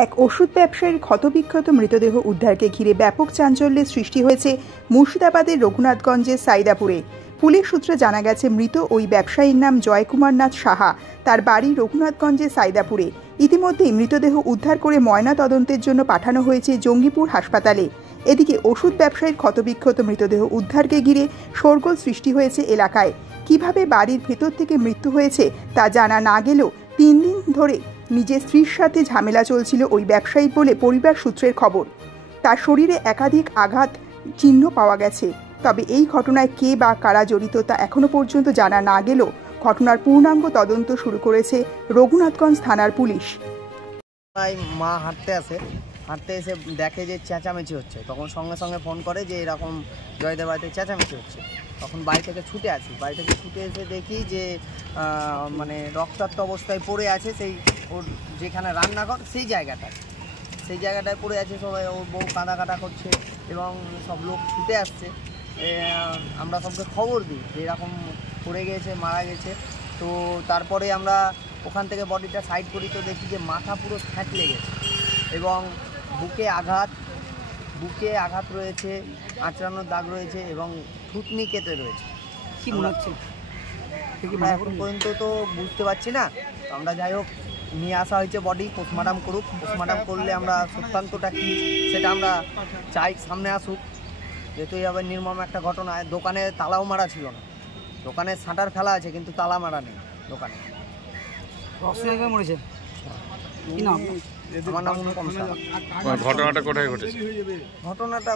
এক ওষুধ ব্যবসায়ীর ক্ষতবিক্ষত মৃতদেহ উদ্ধারকে ঘিরে ব্যাপক চাঞ্চল্যের সৃষ্টি হয়েছে মুর্শিদাবাদের রঘুনাথগঞ্জের সাইদাপুরে। পুলিশ সূত্রে জানা গেছে, মৃত ওই ব্যবসায়ীর নাম জয়কুমার নাথ সাহা। তার বাড়ি রঘুনাথগঞ্জের সাইদাপুরে। ইতিমধ্যেই মৃতদেহ উদ্ধার করে ময়না তদন্তের জন্য পাঠানো হয়েছে জঙ্গিপুর হাসপাতালে। এদিকে ওষুধ ব্যবসায়ীর ক্ষতবিক্ষত মৃতদেহ উদ্ধারকে ঘিরে শোরগোল সৃষ্টি হয়েছে এলাকায়। কিভাবে বাড়ির ভেতর থেকে মৃত্যু হয়েছে তা জানা না গেলেও 3 দিন ধরে নিজের স্ত্রীর সাথে ঝামেলা চলছিল ওই ব্যবসায়ীর বলে পরিবার সূত্রের খবর। তার শরীরে একাধিক আঘাত চিহ্ন পাওয়া গেছে। তবে এই ঘটনায় কে বা কারা জড়িত তা এখনো পর্যন্ত জানা না গেলেও ঘটনার পূর্ণাঙ্গ তদন্ত শুরু করেছে রঘুনাথগঞ্জ থানার পুলিশ। মা হাঁটতে এসে দেখে যে চেঁচামেচি হচ্ছে, তখন সঙ্গে সঙ্গে ফোন করে যে এরকম জয়দের বাড়িতে চেঁচামেচি হচ্ছে। তখন বাড়ি থেকে ছুটে এসে দেখি যে মানে রক্তাক্ত অবস্থায় পড়ে আছে সেই ওর যেখানে রান্নাঘর সেই জায়গাটায় পড়ে আছে। সবাই ওর বউ কাঁদা করছে এবং সব লোক ছুটে আসছে। আমরা সবকে খবর দিই যে এরকম পড়ে গিয়েছে, মারা গেছে। তো তারপরে আমরা ওখান থেকে বডিটা সাইড করি, তো দেখি যে মাথা পুরো ফ্যাটলে গেছে এবং বুকে আঘাত রয়েছে, আঁচড়ানোর দাগ রয়েছে এবং থুতনি কেটে রয়েছে। কি মনে হচ্ছে এখন পর্যন্ত তো বুঝতে পারছি না। আমরা যাই হোক নিয়ে আসা হয়েছে বডি, পোস্টমর্টম করুক। পোস্টমর্টম করলে আমরা সত্যান্তটা কী সেটা আমরা চাই সামনে আসুক। যেহেতু আবার নির্মম একটা ঘটনা, দোকানে তালাও মারা ছিল না, দোকানে শাটার ফেলা আছে কিন্তু তালা মারা নেই দোকানে। মরেছে। আমার নাম অনুপম সাহা। ঘটনাটা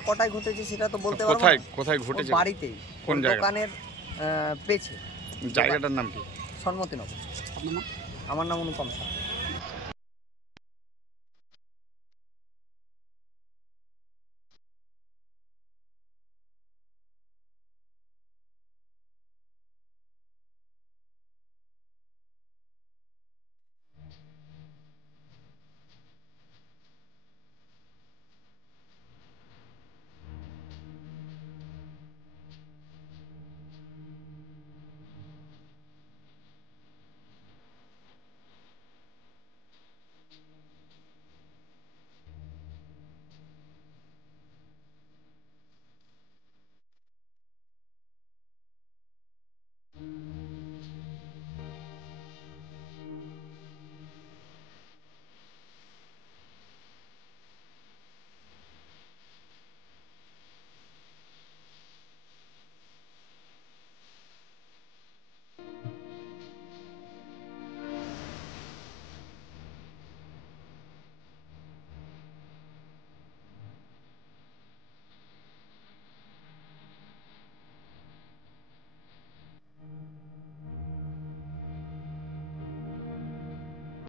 কোথায় ঘটেছে সেটা তো বলতে পারবো না। কোথায় ঘটেছে? বাড়িতেই, কোন দোকানের পেছে। জায়গাটার নাম কি? সন্মতিনগর। আমার নাম অনুপম সাহা।